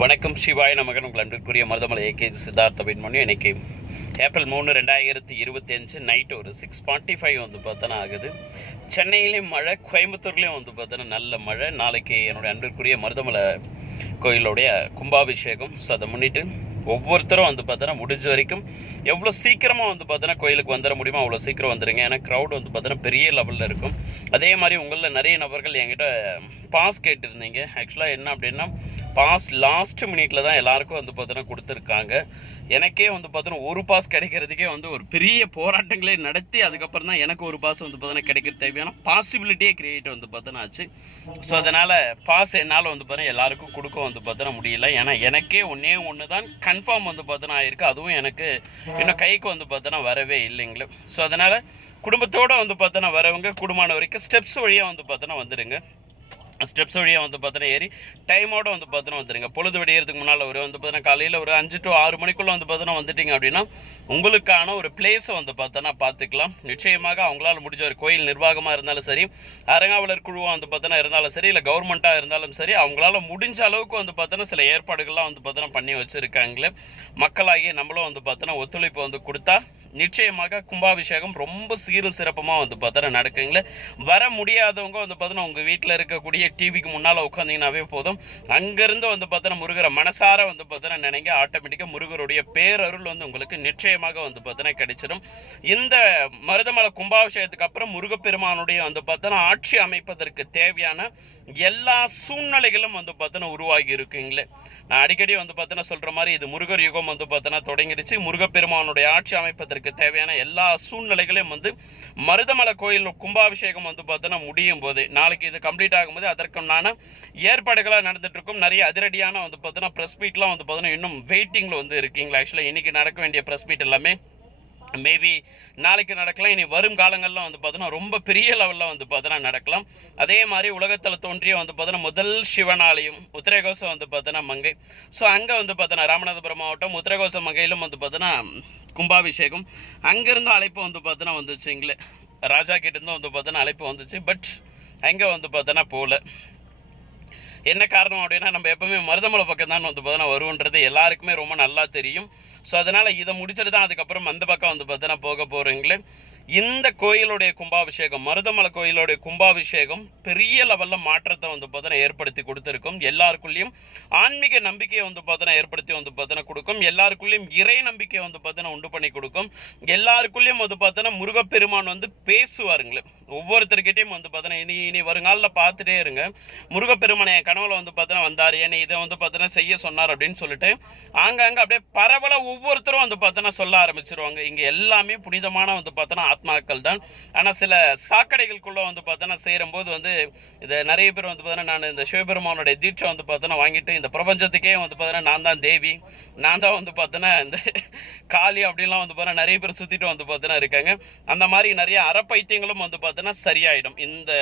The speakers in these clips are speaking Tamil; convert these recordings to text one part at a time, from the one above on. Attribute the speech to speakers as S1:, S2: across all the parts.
S1: வணக்கம் சிவாய் நமகன். உங்கள் அன்பிற்குரிய மருதமலை ஏகேஜி சித்தார்த்த பின்மணி இன்னைக்கு ஏப்ரல் மூணு ரெண்டாயிரத்தி இருபத்தி அஞ்சு நைட் ஒரு சிக்ஸ் ஃபார்ட்டி ஃபைவ் வந்து பார்த்தோன்னா ஆகுது. சென்னையிலையும் மழை கோயம்புத்தூர்லேயும் வந்து பார்த்தோன்னா நல்ல மழை. நாளைக்கு என்னுடைய அன்பிற்குரிய மருதமலை கோயிலுடைய கும்பாபிஷேகம். ஸோ அதை முன்னிட்டு ஒவ்வொருத்தரும் வந்து பார்த்தோன்னா முடிஞ்ச வரைக்கும் எவ்வளோ சீக்கிரமாக வந்து பார்த்தோன்னா கோயிலுக்கு வந்துட முடியுமோ அவ்வளோ சீக்கிரம் வந்துடுங்க ஏன்னா க்ரௌட் வந்து பார்த்தோன்னா பெரிய லெவலில் இருக்கும். அதே மாதிரி உங்களில் நிறைய நபர்கள் என்கிட்ட பாஸ் கேட்டிருந்தீங்க. ஆக்சுவலாக என்ன அப்படின்னா பாஸ் லாஸ்ட் மினிட்ல தான் எல்லாருக்கும் வந்து பார்த்தீங்கன்னா கொடுத்துருக்காங்க. எனக்கே வந்து பார்த்தோன்னா ஒரு பாஸ் கிடைக்கிறதுக்கே வந்து ஒரு பெரிய போராட்டங்களே நடத்தி அதுக்கப்புறம் தான் எனக்கு ஒரு பாஸ் வந்து பார்த்தோன்னா கிடைக்கிற தேவையான பாசிபிலிட்டியே கிரியேட் வந்து பார்த்தோன்னா ஆச்சு ஸோ அதனால் பாஸ் என்னால் வந்து பார்த்தீங்கன்னா எல்லாருக்கும் கொடுக்க வந்து பார்த்தோன்னா முடியல. ஏன்னா எனக்கே ஒன்றே ஒன்று தான் கன்ஃபார்ம் வந்து பார்த்தோன்னா ஆயிருக்கு. அதுவும் எனக்கு இன்னும் கைக்கு வந்து பார்த்தோன்னா வரவே இல்லைங்களே. ஸோ அதனால் குடும்பத்தோடு வந்து பார்த்தோன்னா வரவங்க குடும்பமான வரைக்கும் ஸ்டெப்ஸ் வழியாக வந்து பார்த்தோன்னா வந்துடுங்க ஸ்டெப்ஸ் வழியாக வந்து பார்த்தோன்னா ஏறி டைமோட வந்து பார்த்தோன்னா வந்துடுங்க பொழுது விடியறதுக்கு முன்னால் ஒரு வந்து பார்த்தோன்னா காலையில் ஒரு அஞ்சு டு ஆறு மணிக்குள்ளே வந்து பார்த்தோன்னா வந்துட்டிங்க அப்படின்னா உங்களுக்கான ஒரு பிளேஸை வந்து பார்த்தோன்னா பார்த்துக்கலாம் நிச்சயமாக அவங்களால முடிஞ்ச ஒரு கோயில் நிர்வாகமாக இருந்தாலும் சரி அரங்காவலர் குழுவாக வந்து பார்த்தோன்னா இருந்தாலும் சரி இல்லை கவர்மெண்ட்டாக இருந்தாலும் சரி அவங்களால முடிஞ்ச அளவுக்கு வந்து பார்த்தோன்னா சில ஏற்பாடுகள்லாம் வந்து பார்த்தோன்னா பண்ணி வச்சுருக்காங்களே. மக்களாகிய நம்மளும் வந்து பார்த்தோன்னா ஒத்துழைப்பு வந்து கொடுத்தா நிச்சயமாக கும்பாபிஷேகம் ரொம்ப சீரும் சிறப்பமாக வந்து பார்த்தா நடக்குங்களே. வர முடியாதவங்க வந்து பார்த்தோன்னா உங்கள் வீட்டில் இருக்கக்கூடிய டிவிக்கு முன்னால் உட்காந்திங்கனாவே போதும். அங்கேருந்து வந்து பார்த்தோன்னா முருகரை மனசார வந்து பார்த்தோன்னா நினைங்க ஆட்டோமேட்டிக்காக முருகருடைய பேரருள் வந்து உங்களுக்கு நிச்சயமாக வந்து பார்த்தோன்னா கிடைச்சிடும். இந்த மருதமலை கும்பாபிஷேகத்துக்கு அப்புறம் முருகப்பெருமானுடைய வந்து பார்த்தோன்னா ஆட்சி அமைப்பதற்கு தேவையான எல்லா சூழ்நிலைகளும் வந்து பார்த்தோன்னா உருவாகி இருக்குங்களே நான் அடிக்கடி வந்து பார்த்தோன்னா சொல்கிற மாதிரி இது முருகர் யுகம் வந்து பார்த்தோன்னா தொடங்கிடுச்சு. முருகப்பெருமானுடைய ஆட்சி அமைப்பதற்கு தேவையான எல்லா சூழ்நிலைகளையும் வந்து மருதமலை கோயில் கும்பாபிஷேகம் வந்து பார்த்தோன்னா முடியும் போது நாளைக்கு இது கம்ப்ளீட் ஆகும்போது அதற்குண்டான ஏற்பாடுகளாக நடந்துகிட்ருக்கும் நிறைய அதிரடியான வந்து பார்த்தோன்னா ப்ரெஸ் மீட்லாம் வந்து பார்த்தோன்னா இன்னும் வெயிட்டிங்கில் வந்து இருக்கீங்களா? ஆக்சுவலாக இன்றைக்கி நடக்க வேண்டிய ப்ரெஸ் மீட் எல்லாமே மேபி நாளைக்கு நடக்கலாம் இனி வரும் காலங்களில் வந்து பார்த்தோன்னா ரொம்ப பெரிய லெவலில் வந்து பார்த்தோன்னா நடக்கலாம். அதே மாதிரி உலகத்தில் தோன்றிய வந்து பார்த்தோன்னா முதல் சிவனாலயம் உத்திரகோசம் வந்து பார்த்தோன்னா மங்கை. ஸோ அங்கே வந்து பார்த்தோன்னா ராமநாதபுரம் மாவட்டம் உத்திரகோசம் மங்கையிலும் வந்து பார்த்தோன்னா கும்பாபிஷேகம். அங்கேருந்து அழைப்பு வந்து பார்த்தோன்னா வந்துச்சுங்களே. ராஜா கிட்டேருந்து வந்து பார்த்தோன்னா அழைப்பு வந்துச்சு பட் அங்கே வந்து பார்த்தோன்னா போகல என்ன காரணம் அப்படின்னா நம்ம எப்பவுமே மருதமலை பக்கம் தான் வந்து பார்த்தோன்னா வருவோன்றது எல்லாருக்குமே ரொம்ப நல்லா தெரியும். ஸோ அதனால் இதை முடிச்சுட்டு தான் அதுக்கப்புறம் அந்த பக்கம் வந்து பார்த்தீங்கன்னா போக போகிறீங்களே இந்த கோயிலுடைய கும்பாபிஷேகம் மருதமலை கோயிலுடைய கும்பாபிஷேகம் பெரிய லெவலில் மாற்றத்தை வந்து பார்த்தோன்னா ஏற்படுத்தி கொடுத்துருக்கும் எல்லாருக்குள்ளேயும் ஆன்மீக நம்பிக்கையை வந்து பார்த்தினா ஏற்படுத்தி வந்து பார்த்தோன்னா கொடுக்கும் எல்லாருக்குள்ளேயும் இறை நம்பிக்கையை வந்து பார்த்தினா உண்டு பண்ணி கொடுக்கும் எல்லாருக்குள்ளேயும் வந்து பார்த்தோன்னா முருகப்பெருமான் வந்து பேசுவாருங்களே ஒவ்வொருத்தர்கிட்டையும் வந்து பார்த்தினா இனி இனி வருங்காலில் பார்த்துட்டே இருங்க முருகப்பெருமான் என் கனவுல வந்து பார்த்தோன்னா வந்தார் என்னை இதை வந்து பார்த்தோன்னா செய்ய சொன்னார் அப்படின்னு சொல்லிட்டு ஆங்காங்க அப்படியே பரவல ஒவ்வொருத்தரும் வந்து பார்த்தோன்னா சொல்ல ஆரம்பிச்சிருவாங்க இங்கே எல்லாமே புனிதமான வந்து பார்த்தோன்னா ஆத்மாக்கள் தான் ஆனால் சில சாக்கடைகளுக்குள்ளே வந்து பார்த்தோன்னா சேரும்போது வந்து இது நிறைய பேர் வந்து பார்த்தோன்னா நான் இந்த சிவபெருமானுடைய தீட்சை வந்து பார்த்தோன்னா வாங்கிட்டு இந்த பிரபஞ்சத்துக்கே வந்து பார்த்தோன்னா நான் தான் தேவி. நான் தான் வந்து பார்த்தோன்னா இந்த காளி அப்படிலாம் வந்து பார்த்தோன்னா நிறைய பேர் சுற்றிட்டு வந்து பார்த்தோன்னா இருக்காங்க. அந்த மாதிரி நிறைய அறப்பைத்தியங்களும் வந்து பார்த்தோன்னா சரியாயிடும். இந்த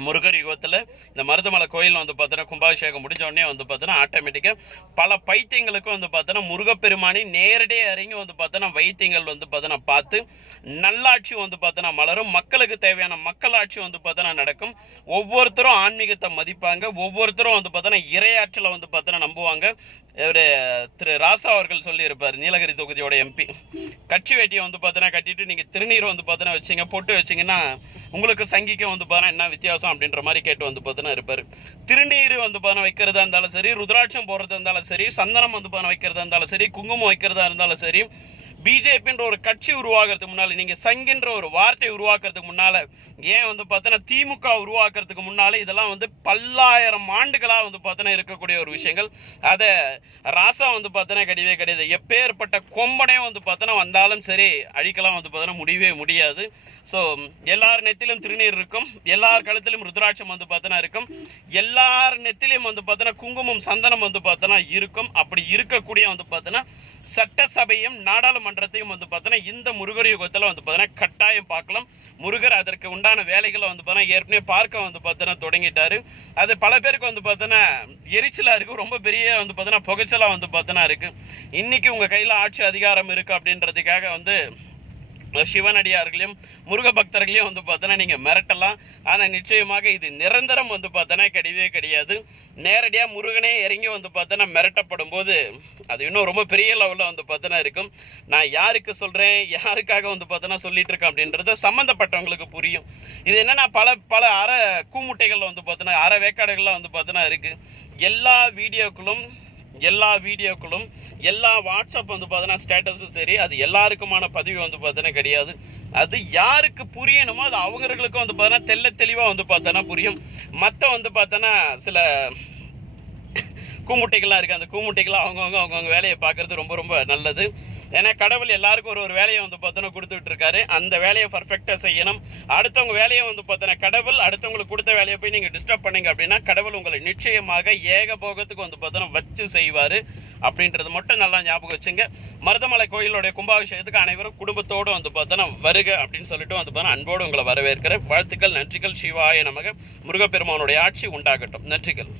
S1: முருகர் யுகத்தில் இந்த மருதமலை கோயில் வந்து பார்த்தோன்னா கும்பாபிஷேகம் முடிஞ்சோடனே வந்து பார்த்தோன்னா ஆட்டோமேட்டிக்காக பல பைத்தியங்களுக்கும் வந்து பார்த்தோன்னா முருகப்பெருமானி நேரடியாக இறங்கி வந்து பார்த்தோன்னா வைத்தியங்கள் வந்து பார்த்தோன்னா பார்த்து நல்லாட்சி வந்து பார்த்தோன்னா மலரும். மக்களுக்கு தேவையான மக்களாட்சி வந்து பார்த்தோன்னா நடக்கும். ஒவ்வொருத்தரும் ஆன்மீகத்தை மதிப்பாங்க. ஒவ்வொருத்தரும் வந்து பார்த்தோன்னா இரையாற்றலை வந்து பார்த்தோன்னா நம்புவாங்க. இவர் திரு ராசா அவர்கள் சொல்லியிருப்பார் நீலகிரி தொகுதியோட எம்பி கட்சி வேட்டியை வந்து பார்த்தீங்கன்னா கட்டிட்டு நீங்கள் திருநீர் வந்து பார்த்தோன்னா வச்சிங்க பொட்டு வச்சிங்கன்னா உங்களுக்கு சங்கிக்கும் வந்து பார்த்தீங்கன்னா என்ன வித்தியாசம் அப்படின்ற மாதிரி கேட்டு வந்து பார்த்தோன்னா இருப்பார். திருநீர் வந்து பார்த்தீங்கன்னா வைக்கிறதா இருந்தாலும் சரி ருத்ராட்சம் போடுறதா இருந்தாலும் சரி சந்தனம் வந்து பார்த்தீங்கன்னா வைக்கிறதா இருந்தாலும் சரி குங்குமம் வைக்கிறதா இருந்தாலும் சரி பிஜேபின்ற ஒரு கட்சி உருவாக்குறதுக்கு முன்னால் நீங்க சங்கின்ற ஒரு வார்த்தை உருவாக்குறதுக்கு முன்னால ஏன் வந்து பார்த்தோன்னா திமுக உருவாக்குறதுக்கு முன்னால இதெல்லாம் வந்து பல்லாயிரம் ஆண்டுகளாக வந்து பார்த்தோன்னா இருக்கக்கூடிய ஒரு விஷயங்கள். அதை ராசா வந்து பார்த்தோன்னா கிடையவே கிடையாது. எப்பேற்பட்ட கொம்பனே வந்து பார்த்தோன்னா வந்தாலும் சரி அழிக்கலாம் வந்து பார்த்தோன்னா முடியவே முடியாது. ஸோ எல்லார் நெத்திலும் திருநீர் இருக்கும். எல்லார் கழுத்திலும் ருத்ராட்சம் வந்து பார்த்தோன்னா இருக்கும். எல்லார் நெத்திலையும் வந்து பார்த்தோன்னா குங்குமம் சந்தனம் வந்து பார்த்தோன்னா இருக்கும். அப்படி இருக்கக்கூடிய வந்து பார்த்தோன்னா சட்டசபையும் நாடாளுமன்ற நாடாளுமன்றத்தையும் வந்து பார்த்தோன்னா இந்த முருகர் யுகத்தில் வந்து பார்த்தோன்னா கட்டாயம் பார்க்கலாம். முருகர் அதற்கு உண்டான வேலைகளை வந்து பார்த்தோன்னா ஏற்கனவே பார்க்க வந்து பார்த்தோன்னா தொடங்கிட்டாரு. அது பல பேருக்கு வந்து பார்த்தோன்னா எரிச்சலாக இருக்குது ரொம்ப பெரிய வந்து பார்த்தோன்னா புகைச்சலாக வந்து பார்த்தோன்னா இருக்குது இன்றைக்கி உங்கள் கையில் ஆட்சி அதிகாரம் இருக்குது அப்படின்றதுக்காக வந்து சிவனடியார்களையும் முருக பக்தர்களையும் வந்து பார்த்தோன்னா நீங்கள் மிரட்டலாம். ஆனால் நிச்சயமாக இது நிரந்தரம் வந்து பார்த்தோன்னா கிடையவே கிடையாது. நேரடியாக முருகனே இறங்கி வந்து பார்த்தோன்னா மிரட்டப்படும் போது அது இன்னும் ரொம்ப பெரிய லெவலில் வந்து பார்த்தோன்னா இருக்கும். நான் யாருக்கு சொல்கிறேன் யாருக்காக வந்து பார்த்தோன்னா சொல்லிட்டு இருக்கேன் அப்படின்றது சம்மந்தப்பட்டவங்களுக்கு புரியும். இது என்னென்னா பல பல அற கூமுட்டைகளில் வந்து பார்த்தோன்னா அற வேக்காடுகள்லாம் வந்து பார்த்தோன்னா இருக்குது எல்லா வீடியோக்களும் எல்லா வீடியோக்களும் எல்லா வாட்ஸ்அப் வந்து பார்த்தோன்னா ஸ்டேட்டஸும் சரி அது எல்லாருக்குமான பதிவு வந்து பார்த்தோன்னா கிடையாது. அது யாருக்கு புரியணுமோ அது அவங்களுக்கும் வந்து பார்த்தோன்னா தெள்ள தெளிவாக வந்து பார்த்தோன்னா புரியும். மற்ற வந்து பார்த்தோன்னா சில கூமுட்டைகள்லாம் இருக்குது அந்த கூமுட்டைகள்லாம் அவங்கவுங்க அவங்கவுங்க வேலையை பார்க்குறது ரொம்ப ரொம்ப நல்லது. ஏன்னா கடவுள் எல்லாருக்கும் ஒரு ஒரு வேலையை வந்து பார்த்தோன்னா கொடுத்துட்டு இருக்காரு அந்த வேலையை பர்ஃபெக்டாக செய்யணும். அடுத்தவங்க வேலையை வந்து பார்த்தோன்னா கடவுள் அடுத்தவங்களுக்கு கொடுத்த வேலையை போய் நீங்கள் டிஸ்டர்ப் பண்ணீங்க அப்படின்னா கடவுள் உங்களை நிச்சயமாக ஏக போகத்துக்கு வந்து பார்த்தோன்னா வச்சு செய்வார். அப்படின்றது மட்டும் நல்லா ஞாபகம் வச்சுங்க. மருதமலை கோயிலுடைய கும்பாபிஷேகத்துக்கு அனைவரும் குடும்பத்தோடு வந்து பார்த்தோன்னா வருக அப்படின்னு சொல்லிட்டு வந்து பார்த்தோன்னா அன்போடு உங்களை வரவேற்கிறேன். வாழ்த்துக்கள் நன்றிகள். சிவாய நமக. முருகப்பெருமானுடைய ஆட்சி உண்டாகட்டும். நன்றிகள்.